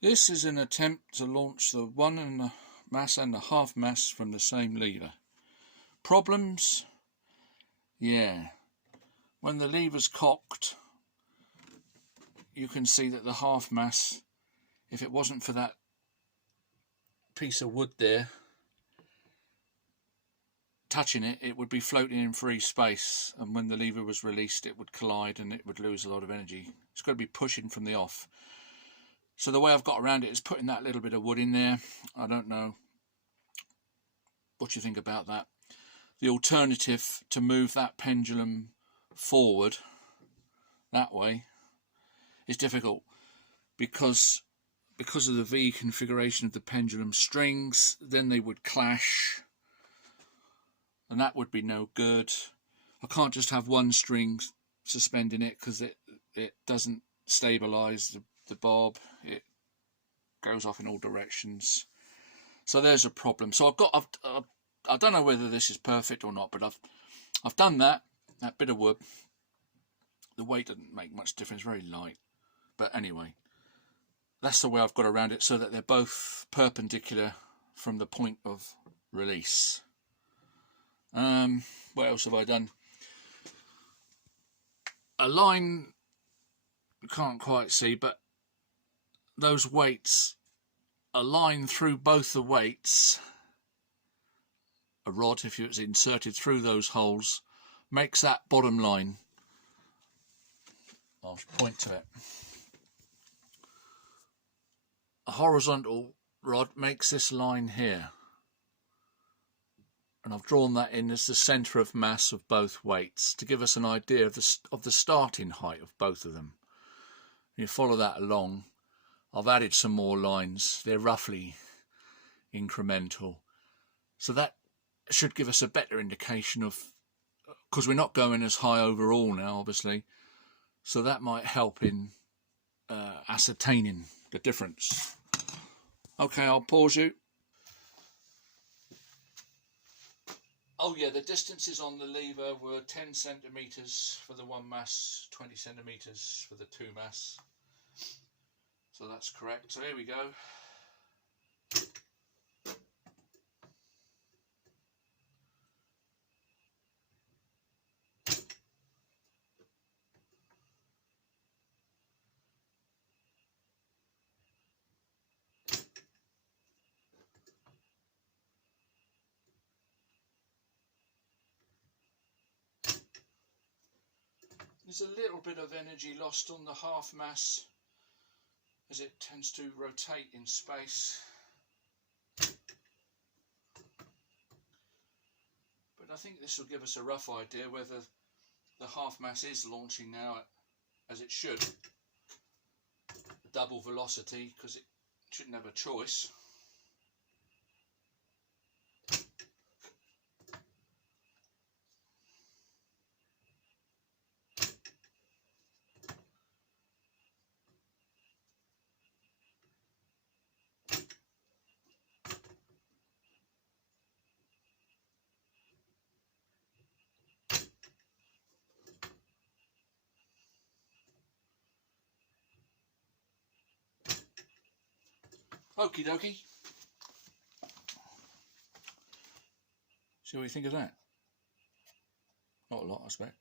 This is an attempt to launch the 1.5 mass and the half mass from the same lever. Problems? Yeah. When the lever's cocked, you can see that the half mass, if it wasn't for that piece of wood there touching it, it would be floating in free space, and when the lever was released it would collide and it would lose a lot of energy. It's got to be pushing from the off. So the way I've got around it is putting that little bit of wood in there. I don't know what you think about that. The alternative to move that pendulum forward that way is difficult because of the V configuration of the pendulum strings. Then they would clash and that would be no good. I can't just have one string suspending it because it doesn't stabilize the bob. It goes off in all directions. So there's a problem. So I don't know whether this is perfect or not, but I've done that bit of wood. The weight doesn't make much difference, very light. But anyway, that's the way I've got around it, so that they're both perpendicular from the point of release. What else have I done? A line, you can't quite see, but those weights, a line through both the weights, a rod, if it's inserted through those holes, makes that bottom line. I'll point to it. A horizontal rod makes this line here, and I've drawn that in as the centre of mass of both weights to give us an idea of the starting height of both of them. You follow that along. I've added some more lines. They're roughly incremental, so that should give us a better indication of, because we're not going as high overall now obviously, so that might help in ascertaining the difference. Okay, I'll pause you. Oh yeah, the distances on the lever were 10 centimetres for the 1 mass, 20 centimetres for the 2 mass. So that's correct. So here we go. There's a little bit of energy lost on the half mass as it tends to rotate in space. But I think this will give us a rough idea whether the half mass is launching now as it should. Double velocity, because it shouldn't have a choice. Okie dokie. See what you think of that? Not a lot, I expect.